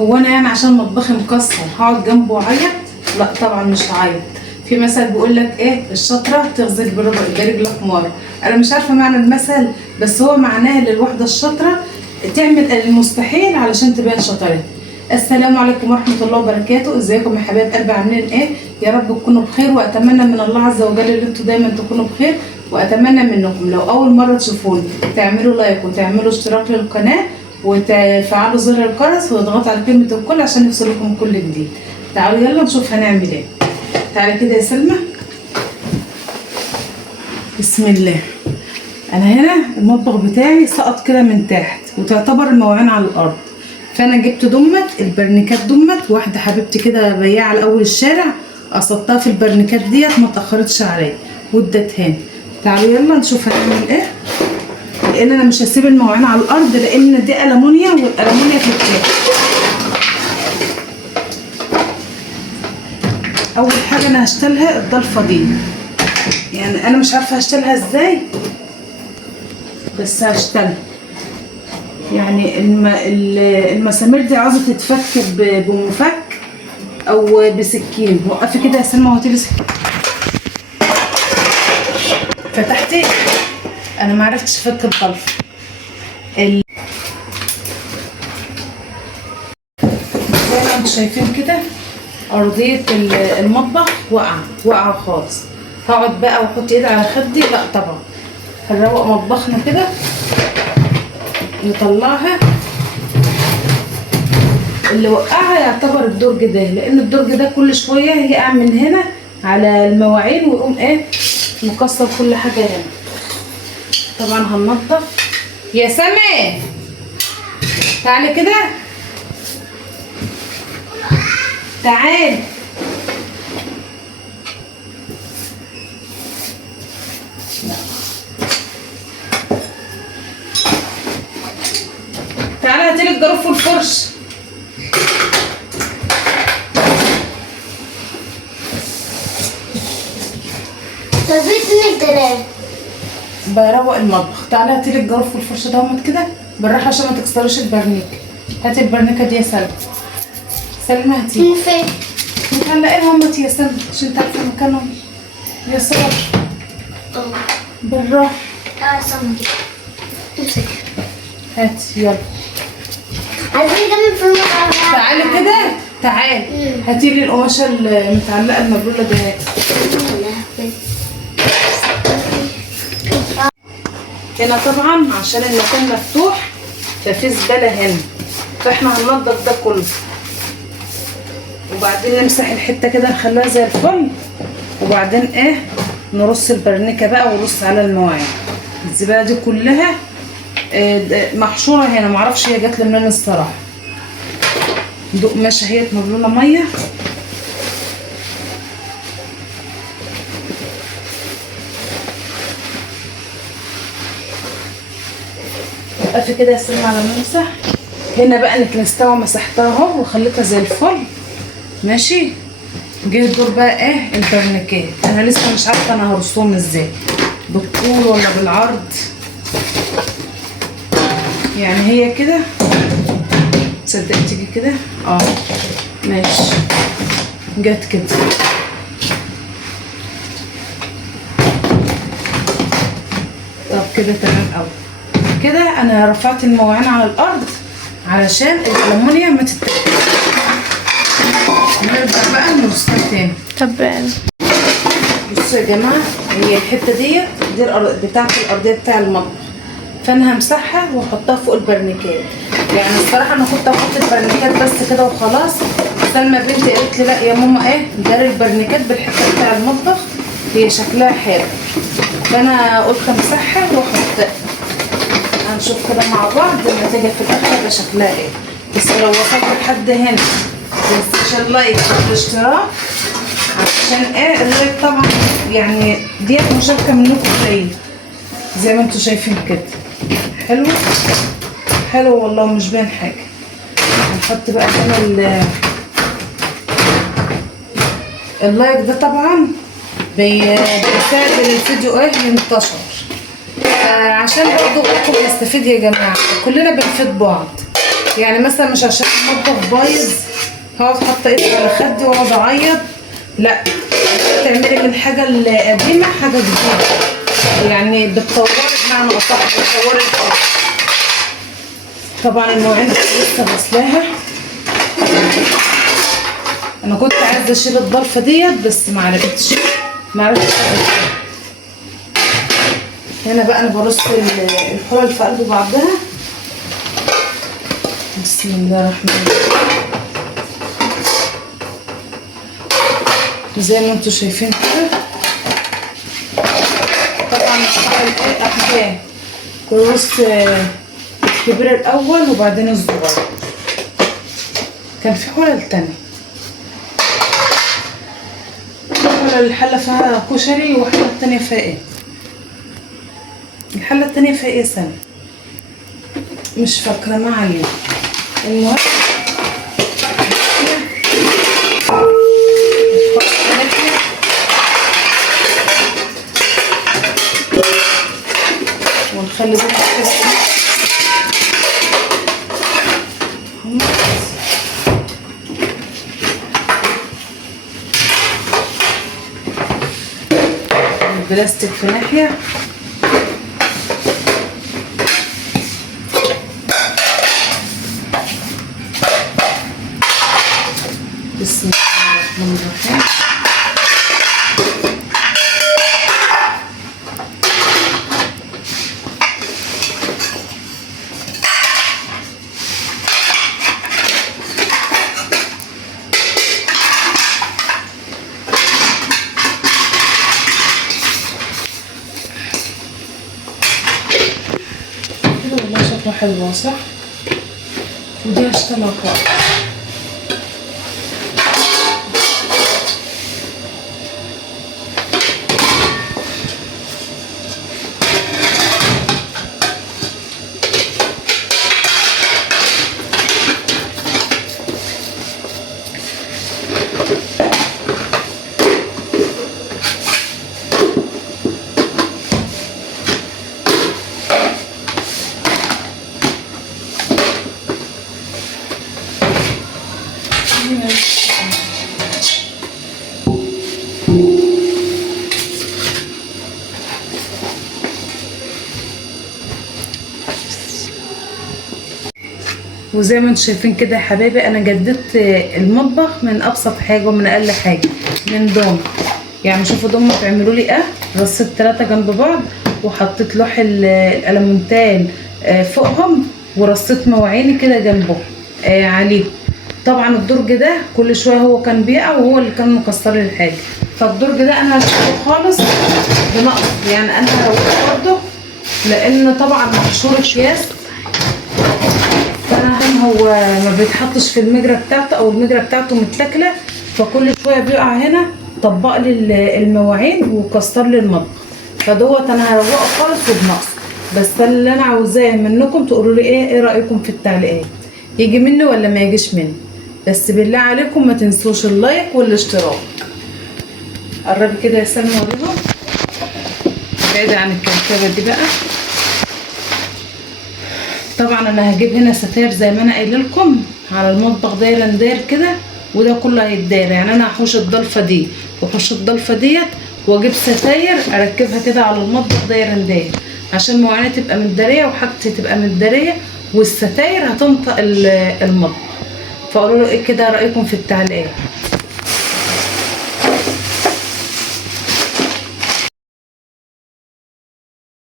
هو انا يعني عشان مطبخي مكسر هقعد جنبه واعيط؟ لا طبعا مش هعيط. في مثل بيقول لك ايه، الشطره تغزل برجل حمار. انا مش عارفه معنى المثل، بس هو معناه ان الواحده الشاطره تعمل المستحيل علشان تبان شطارتها. السلام عليكم ورحمه الله وبركاته. ازيكم يا حبايب قلبي، عاملين ايه؟ يا رب تكونوا بخير، واتمنى من الله عز وجل ان انتوا دايما تكونوا بخير. واتمنى منكم لو اول مره تشوفوني تعملوا لايك وتعملوا اشتراك للقناه وتفعلوا زر الجرس وتضغطوا على كلمه الكل عشان يوصلكم كل جديد. تعالوا يلا نشوف هنعمل ايه. تعالي كده يا سلمى. بسم الله. انا هنا المطبخ بتاعي سقط كده من تحت وتعتبر المواعين على الارض، فانا جبت دمت البرنيكات دمت. واحده حبيبتي كده بياعه على اول الشارع قصدتها في البرنيكات ديت، ما اتاخرتش عليا وادتهاني. تعالوا يلا نشوف هنعمل ايه، لان انا مش هسيب المواعين على الارض لان دي ألمونيا والألمونيا بتتاكل. اول حاجه انا هشتلها الضلفه دي، يعني انا مش عارفه هشتلها ازاي بس هشتلها. يعني المسامير دي عاوزه تتفك بمفك او بسكين. وقفي كده يا سلمى وهاتي لي سكين. فتحتي، انا ما عرفتش افك الضلفه. زي ما انتم شايفين كده ارضيه المطبخ واقعه خالص. هقعد بقى واحط ايدي على خدي؟ لا طبعا. هنروق مطبخنا كده، نطلعها. اللي وقعها يعتبر الدرج ده، لان الدرج ده كل شويه يقع من هنا على المواعين ويقوم ايه مكسر كل حاجه هنا. طبعا هننضف. يا سامي تعالي كده، تعالي. تعالى هاتيلي الجاروف والفرش. تظبيط الكلام بروق المطبخ. تعالى هاتيلي الجاروف والفرشه دهمت كده بالراحه عشان ما تكسروش البرنيك. هاتي البرنيكه دي يا سلمى. سلمى هاتي. فين؟ متعلقينها همت يا سلمى عشان تعرفي مكانهم. يا صبر بالراحه. سمك امسك. هاتي يلا. عايزين كمان في المطعم. تعالي كده، تعالي هاتي لي القماشه المتعلقه المبلوله دي. هاتي. هنا طبعا عشان المكان مفتوح ففي زباله هنا، فاحنا هننضف ده كله وبعدين نمسح الحته كده نخليها زي الفل. وبعدين ايه نرص البرنيكه بقى ونرص على المواعين. الزباله دي كلها محشوره هنا، معرفش هي جات لي منين الصراحه. دي قماشه هي مبلوله ميه. وقفي كده يا سلمى على ما امسح. هنا بقى نكنستها ومسحتها اهو وخليتها زي الفل. ماشي. جه الدور بقى ايه البرنيكات. انا لسه مش عارفه انا هرصهم ازاي، بالطول ولا بالعرض. يعني هي كده تصدقي تيجي كده ماشي جت كده. طب كده تمام قوي كده. انا رفعت المواعين على الارض علشان الالومنيا ما تتاكلش. نرجع بقى نرصها تاني. طب بصوا يا جماعه، هي الحته دي بتاعه الارضيه بتاع المطبخ، فانا همسحها واحطها فوق البرنيكات. يعني الصراحه انا كنت احط البرنيكات بس كده وخلاص. سلمى بنتي قالت لي لا يا ماما ايه داري البرنيكات بالحته بتاع المطبخ، هي شكلها حلو. فانا قلت امسحها واحطها. هنشوف كده مع بعض النتيجه في الاخر يبقى شكلها ايه. بس لو وصلت لحد هنا متنسيش اللايك والاشتراك عشان ايه اللايك طبعا يعني ديت مشاركه منكم ليا زي ما انتم شايفين كده. حلو حلو والله مش باين حاجه. هنحط بقى هنا اللايك ده طبعا بيساعد الفيديو ايه ينتشر، عشان برضه غيركم يستفيد يا جماعه. كلنا بنفيد بعض. يعني مثلا مش عشان المطبخ بايظ هقعد حاطه ايدي على خدي واقعد اعيط، لا، تعملي من الحاجه القديمه حاجه جديده، يعني بتطوري بمعنى اصح، بتطوري الحاجه. طبعا المواعين لسه غسلاها. انا كنت عايزه اشيل الضرفه ديت بس ما عرفتش. هنا بقى انا برص الحلل في قلب بعضها. بسم الله الرحمن الرحيم. زي ما انتم شايفين كده. طبعا احجام برص الكبير الاول وبعدين الصغير. كان في حلل تاني، الحله فيها كشري والحله التانيه فيها ايه؟ الحله التانيه فيها ايه سنه؟ مش فاكره، ما علينا. المهم ونخلي بالك كده. البلاستيك في ناحيه. بسم الله الرحمن الرحيم. كده والله شكله حلو صح؟ ودي هشتغل فوق. وزي ما انتم شايفين كده يا حبايبي، انا جددت المطبخ من ابسط حاجه ومن اقل حاجه، من دوم. يعني شوفوا دوم تعملوا لي رصيت 3 جنب بعض وحطيت لوح الالمونتال فوقهم ورصيت مواعيني كده جنبه عليه. طبعا الدرج ده كل شويه هو كان بيقع وهو اللي كان مكسر لي الحاجه، فالدرج ده انا هشيله خالص بنقص. يعني انا هروقه برده لان طبعا محشور اكياس، هو ما بيتحطش في المجرى بتاعته او المجرى بتاعته متلكله، فكل شويه بيقع هنا طبق لي المواعين وكسر لي المطبخ. فدوت انا هروقه خالص وبنقص. بس اللي انا عاوزاه منكم تقولوا لي ايه رايكم في التعليقات، يجي مني ولا ما يجيش مني. بس بالله عليكم ما تنسوش اللايك والاشتراك. قربي كده يا سلمى وريهم، بعيدة عن الكركبه دي بقى. طبعا انا هجيب هنا ستاير زي ما انا قايله لكم على المطبخ داير نداير كده، وده كله هيتداير. يعني انا هحوش الضلفه دي واحوش الضلفه ديت واجيب ستاير اركبها كده على المطبخ داير نداير، عشان مواعيني تبقى متداريه وحاجتي تبقى متداريه والستاير هتنطق المطبخ. فقولوا له ايه كده رايكم في التعليقات.